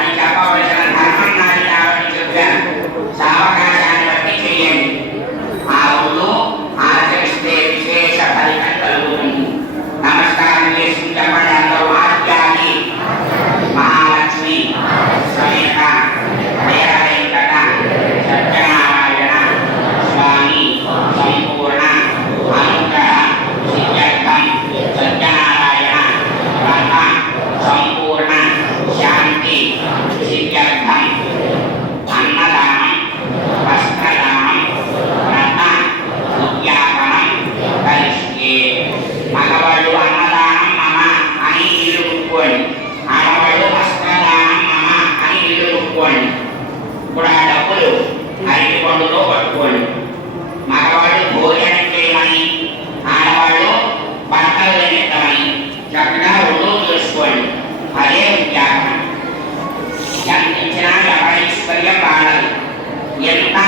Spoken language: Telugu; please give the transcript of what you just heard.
అని చెప్పవలసిన ధర్మం నాది కాబట్టి చెప్పాను. సావకాశాన్ని బట్టి చెయ్యండి. ఆ ఊళ్ళో ఆచరిస్తే విశేష ఫలితం కలుగుతుంది. నమస్కారం చేసి చెప్పండి అందరూ. ఆద్యాది మహాలక్ష్మి సమేత వీరవేంకట సత్యనారాయణ స్వామి సంపూర్ణ అనుగ్రహ సిద్ధ్యర్థం సత్యనారాయణ బ్రహ్మ సంపూర్ణ శాంతి సిద్ధ్యర్థం అన్నదానం వస్త్రదానం వ్రత ఉద్యాపనం కలిస్తే మగవాళ్ళు అన్నదానం మమ అని ఇల్లు ముట్టుకోండి. ఆడవాళ్ళు వస్త్రదానం మమ అని ఇల్లు ముట్టుకోండి. ఇప్పుడు ఆ డబ్బులు అరటి పండులో పట్టుకోండి. మగవాళ్ళు భోజనం చేయమని, ఆడవాళ్ళు బట్టలు వేయమని చక్కగా రెండు చూసుకోండి. అదే ఉద్యాపనం. ఎంత ఇచ్చినా ఎవరైశ్వర్యం వాడాలి. ఎంత